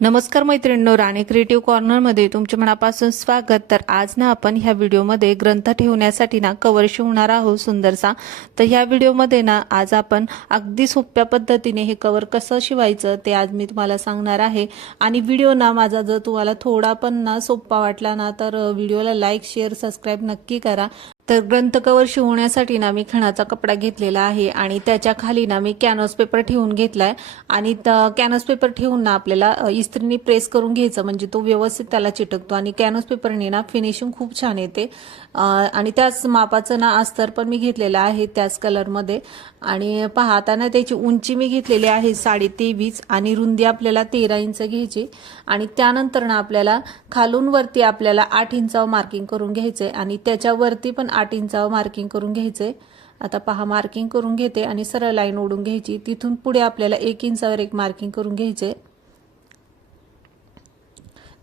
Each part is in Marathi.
नमस्कार मैत्रिणींनो, राणी क्रिएटिव्ह कॉर्नरमध्ये तुमच्या मनापासून स्वागत। तर आज ना आपण ह्या व्हिडिओमध्ये ग्रंथ ठेवण्यासाठी ना कवर शिवणार आहोत सुंदरसा। तर ह्या व्हिडिओमध्ये ना आज आपण अगदी सोप्या पद्धतीने हे कवर कसं शिवायचं ते आज मी तुम्हाला सांगणार आहे। आणि व्हिडिओ ना माझा जर तुम्हाला थोडा पण ना सोपा वाटला ना तर व्हिडिओला लाईक शेअर सबस्क्राईब नक्की करा। तर ग्रंथ कवर शिवण्यासाठी ना मी खणाचा कपडा घेतलेला आहे आणि त्याच्या खाली ना मी कॅनव्हास पेपर ठेवून घेतलाय। आणि कॅनव्हास पेपर ठेवून ना आपल्याला इस्त्रीने प्रेस करून घ्यायचं, म्हणजे तो व्यवस्थित त्याला चिटकतो आणि कॅनव्हास पेपरने ना फिनिशिंग खूप छान येते। आणि त्याच मापाचं ना अस्तर पण मी घेतलेलं आहे त्याच कलरमध्ये। आणि पहा आता ना त्याची उंची मी घेतलेली आहे 23.5 आणि रुंदी आपल्याला 13 इंच घ्यायची। आणि त्यानंतर ना आपल्याला खालून वरती आपल्याला 8 इंचावर मार्किंग करून घ्यायचंय आणि त्याच्यावरती पण 8 इंचावर मार्किंग करून घ्यायचंय। आता पहा मार्किंग करून घेते आणि सरळ लाईन ओढून घ्यायची। तिथून पुढे आपल्याला 1 इंचावर एक मार्किंग करून घ्यायचे।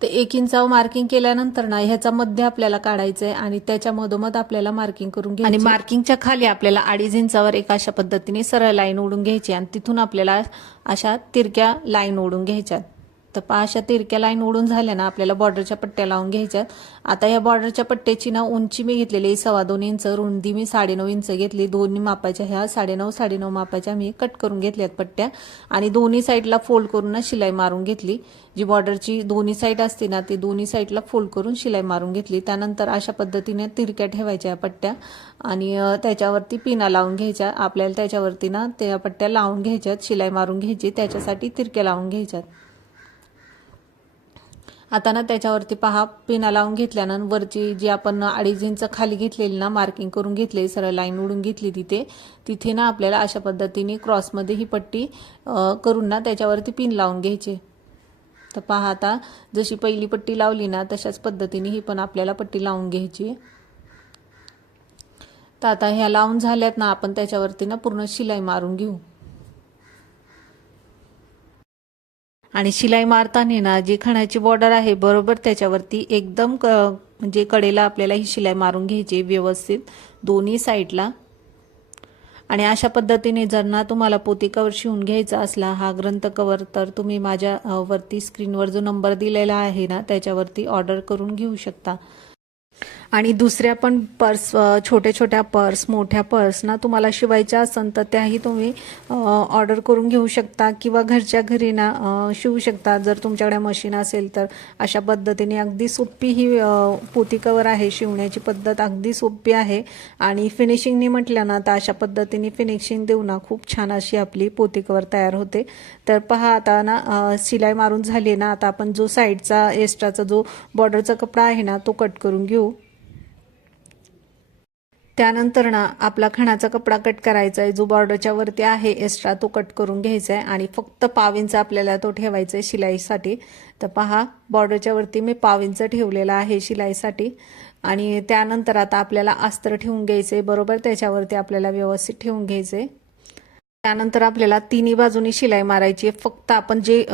ते 1 इंचावर मार्किंग केल्यानंतर ना ह्याचा मध्य आपल्याला काढायचंय आणि त्याच्या मधोमध आपल्याला मार्किंग करून घ्यायची। आणि मार्किंगच्या खाली आपल्याला 2.5 इंचावर एक अशा पद्धतीने सरळ लाईन ओढून घ्यायची आणि तिथून आपल्याला अशा तिरक्या लाईन ओढून घ्यायच्या। तर पहा अशा तिरक्या लाईन ओढून झाल्या ना आपल्याला बॉर्डरच्या पट्ट्या लावून घ्यायच्यात। आता या बॉर्डरच्या पट्ट्याची ना उंची मी घेतलेली 2.25 इंच, रुंदी मी 9.5 इंच घेतली। दोन्ही मापाच्या ह्या 9.5 मापाच्या मी कट करून घेतल्यात पट्ट्या आणि दोन्ही साईडला फोल्ड करून ना शिलाई मारून घेतली। जी बॉर्डरची दोन्ही साईड असते ना ती दोन्ही साईडला फोल्ड करून शिलाई मारून घेतली। त्यानंतर अशा पद्धतीने तिरक्या ठेवायच्या पट्ट्या आणि त्याच्यावरती पिना लावून घ्यायच्या। आपल्याला त्याच्यावरती ना त्या पट्ट्या लावून घ्यायच्यात, शिलाई मारून घ्यायची, त्याच्यासाठी तिरक्या लावून घ्यायच्यात। आता ना त्याच्यावरती पहा पिना लावून घेतल्यानंतर वरची जी आपण 2.5 इंच खाली घेतलेली ना मार्किंग करून घेतली, सरळ लाईन ओढून घेतली तिथे ना आपल्याला अशा पद्धतीने क्रॉसमध्ये ही पट्टी करून ना त्याच्यावरती पिन लावून घ्यायची। तर पहा आता जशी पहिली पट्टी लावली ना तशाच पद्धतीने ही पण आपल्याला पट्टी लावून घ्यायची। तर आता ह्या लावून झाल्यात ना आपण त्याच्यावरती ना पूर्ण शिलाई मारून घेऊ। आणि शिलाई मारताना ना जी खणाची बॉर्डर आहे बरोबर त्याच्यावरती एकदम म्हणजे कडेला आपल्याला ही शिलाई मारून घ्यायची व्यवस्थित दोन्ही साईडला। आणि अशा पद्धतीने जर ना तुम्हाला पोती कवर शिवून घ्यायचा असला हा ग्रंथ कवर तर तुम्ही माझ्या वरती स्क्रीनवर जो नंबर दिलेला आहे ना त्याच्यावरती ऑर्डर करून घेऊ शकता। आणि दुसऱ्या पण पर्स, छोट्या छोट्या पर्स, मोठ्या पर्स ना तुम्हाला शिवायच्या असेल तर त्याही तुम्ही ऑर्डर करून घेऊ शकता किंवा घरच्या घरी ना शिवू शकता जर तुमच्याकडे मशीन असेल तर। अशा पद्धतीने अगदी सोपी ही पोती कवर आहे, शिवण्याची पद्धत अगदी सोपी आहे। आणि फिनिशिंगने म्हटलं ना तर अशा पद्धतीने फिनिशिंग देऊ ना खूप छान अशी आपली पोती कवर तयार होते। तर पहा आता ना शिलाई मारून झाली ना, आता आपण जो साईडचा एक्स्ट्राचा जो बॉर्डरचा कपडा आहे ना तो कट करून घेऊ। त्यानंतर ना आपला खणाचा कपडा कट करायचा आहे, जो बॉर्डरच्या वरती आहे एक्स्ट्रा तो कट करून घ्यायचा आहे आणि फक्त 1/2 इंच आपल्याला तो ठेवायचा आहे शिलाईसाठी। तर पहा बॉर्डरच्या वरती मी 1/2 इंच ठेवलेला आहे शिलाईसाठी। आणि त्यानंतर आता आपल्याला अस्तर ठेवून घ्यायचे बरोबर त्याच्यावरती आपल्याला व्यवस्थित ठेवून घ्यायचे। त्यानंतर आपल्याला तिन्ही बाजूनी शिलाई मारायची आहे। फक्त आपण जे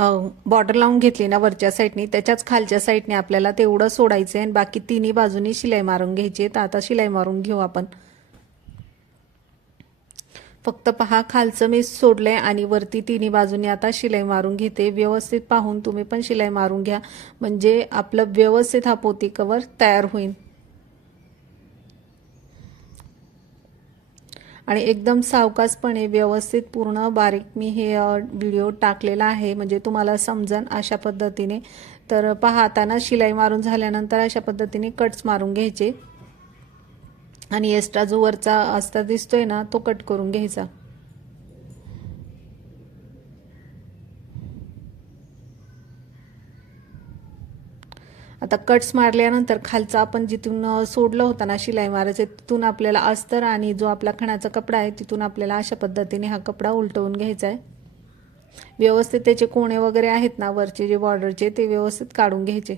बॉर्डर लावून घेतली ना वरच्या साईडने त्याच्याच खालच्या साईडने आपल्याला तेवढं सोडायचं आहे आणि बाकी तिन्ही बाजूनी शिलाई मारून घ्यायची। तर आता शिलाई मारून घेऊ आपण। फक्त पहा खालचं मी सोडलंय आणि वरती तिन्ही बाजूनी आता शिलाई मारून घेते। व्यवस्थित पाहून तुम्ही पण शिलाई मारून घ्या म्हणजे आपलं व्यवस्थित हा पोती कवर तयार होईल। आणि एकदम सावकाशपणे व्यवस्थित पूर्ण बारीक मी हे व्हिडिओ टाकलेला आहे म्हणजे तुम्हाला समजन अशा पद्धतीने। तर पहा आता ना शिलाई मारून झाल्यानंतर अशा पद्धतीने कट्स मारून घ्यायचे आणि एक्स्ट्रा जो वरचा अस्तर दिसतोय ना तो कट करून घ्यायचा। आता कट्स मारल्यानंतर खालचा आपण जिथून सोडलं होतं ना शिलाई मारायचं तिथून आपल्याला अस्तर आणि जो आपला खणाचा कपडा आहे तिथून आपल्याला अशा पद्धतीने हा कपडा उलटवून घ्यायचा आहे। व्यवस्थित त्याचे कोणे वगैरे आहेत ना वरचे जे बॉर्डरचे ते व्यवस्थित काढून घ्यायचे।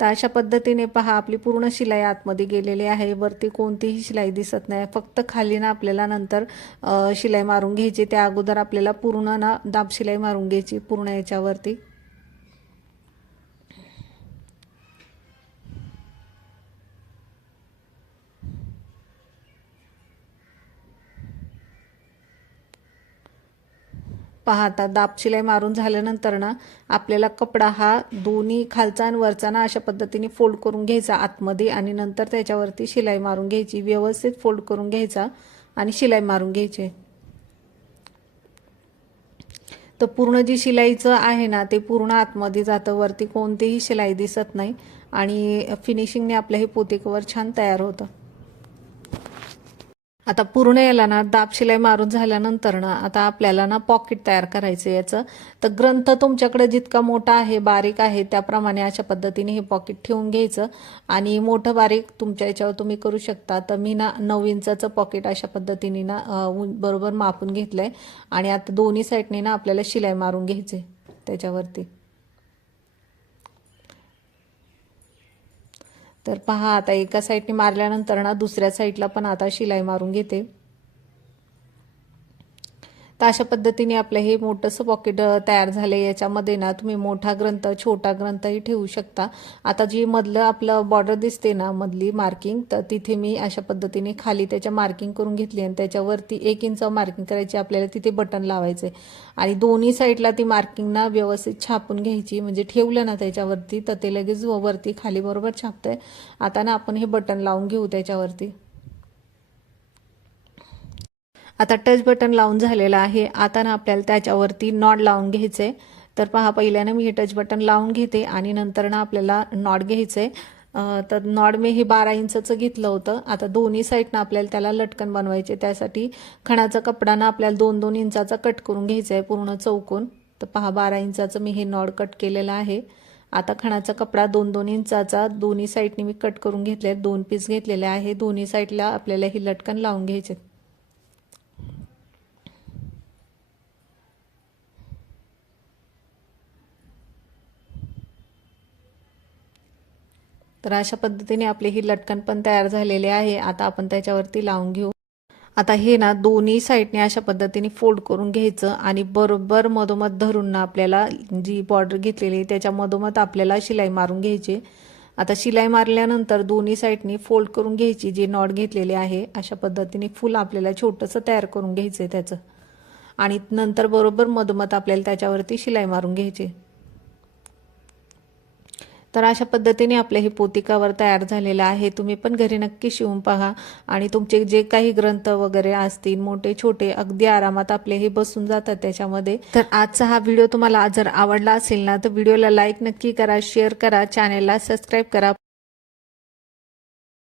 तर अशा पद्धतीने पहा आपली पूर्ण शिलाई आतमध्ये गेलेली आहे, वरती कोणतीही शिलाई दिसत नाही। फक्त खाली ना आपल्याला नंतर शिलाई मारून घ्यायची, त्या अगोदर आपल्याला पूर्ण ना दाब शिलाई मारून घ्यायची पूर्ण याच्यावरती। पहा आता दाब शिलाई मारून झाल्यानंतर ना आपल्याला कपडा हा दोन्ही खालचा आणि वरचा ना अशा पद्धतीने फोल्ड करून घ्यायचा आतमध्ये आणि नंतर त्याच्यावरती शिलाई मारून घ्यायची, व्यवस्थित फोल्ड करून घ्यायचा आणि शिलाई मारून घ्यायची। तर पूर्ण जी शिलाईचं आहे ना ते पूर्ण आतमध्ये जातं, वरती कोणतीही शिलाई दिसत नाही आणि फिनिशिंगने आपलं हे पोते कवर छान तयार होतं। आता पूर्ण याला ना दाब शिलाई मारून झाल्यानंतर ना आता आपल्याला ना पॉकेट तयार करायचं याचं। तर ग्रंथ तुमच्याकडे जितका मोठा आहे बारीक आहे त्याप्रमाणे अशा पद्धतीने हे पॉकेट ठेवून घ्यायचं आणि मोठं बारीक तुमच्या याच्यावर तुम्ही करू शकता। तर मी ना 9 इंचाचं पॉकेट अशा पद्धतीने ना बरोबर मापून घेतलंय आणि आता दोन्ही साईडने ना आपल्याला शिलाई मारून घ्यायचे त्याच्यावरती। तर पहा आता एका साईडने मारल्यानंतर ना दुसऱ्या साईडला पण आता शिलाई मारून घेते। तर अशा पद्धतीने आपलं हे मोठंसं पॉकेट तयार झाले। याच्यामध्ये ना तुम्ही मोठा ग्रंथ छोटा ग्रंथही ठेवू शकता। आता जी मधलं आपलं बॉर्डर दिसते ना मधली मार्किंग, तर तिथे मी अशा पद्धतीने खाली त्याच्या मार्किंग करून घेतली आणि त्याच्यावरती 1 इंच मार्किंग करायची, आपल्याला तिथे बटन लावायचे आणि दोन्ही साईडला ती मार्किंग ना व्यवस्थित छापून घ्यायची, म्हणजे ठेवलं ना त्याच्यावरती तर ते लगेच वरती खाली बरोबर छापतंय। आता ना आपण हे बटन लावून घेऊ त्याच्यावरती। आता टच बटन लावून झालेलं आहे। आता ना आपल्याला त्याच्यावरती नॉड लावून घ्यायचे। तर पहा पहिल्याने मी हे टच बटन लावून घेते आणि नंतर ना आपल्याला नॉड घ्यायचे। तर नॉड मी हे 12 इंचचं घेतलं होतं। आता दोन्ही साईडनं आपल्याला त्याला लटकन बनवायचे, त्यासाठी खणाचा कपडा ना आपल्याला 2-2 इंचाचा कट करून घ्यायचा आहे पूर्ण चौकोन। तर पहा 12 इंचाचं मी हे नॉड कट केलेलं आहे। आता खणाचा कपडा 2-2 इंचाचा दोन्ही साईडने मी कट करून घेतले, 2 पीस घेतलेले आहे। दोन्ही साईडला आपल्याला ही लटकन लावून घ्यायचे। तर अशा पद्धतीने आपली ही लटकन पण तयार झालेली आहे। आता आपण त्याच्यावरती लावून घेऊ। आता हे ना दोन्ही साईडने अशा पद्धतीने फोल्ड करून घ्यायचं आणि बरोबर मधोमध धरून ना आपल्याला जी बॉर्डर घेतलेली त्याच्या मधोमध आपल्याला शिलाई मारून घ्यायची। आता शिलाई मारल्यानंतर दोन्ही साईडने फोल्ड करून घ्यायची, जी नॉट घेतलेली आहे अशा पद्धतीने फुल आपल्याला छोटंसं तयार करून घ्यायचं त्याचं आणि नंतर बरोबर मधोमध आपल्याला त्याच्यावरती शिलाई मारून घ्यायची। तर अशा पद्धतीने आपले हे पोती कवर तयार झालेलं आहे। तुम्ही पण घरी नक्की शिवून पहा आणि तुमचे जे काही ग्रंथ वगैरे असतील मोठे छोटे अगदी आरामात आपले हे बसून जातात त्याच्यामध्ये। तर आजचा हा व्हिडिओ तुम्हाला जर आवडला असेल ना तर व्हिडिओला लाईक नक्की करा, शेअर करा, चॅनेलला सबस्क्राईब करा।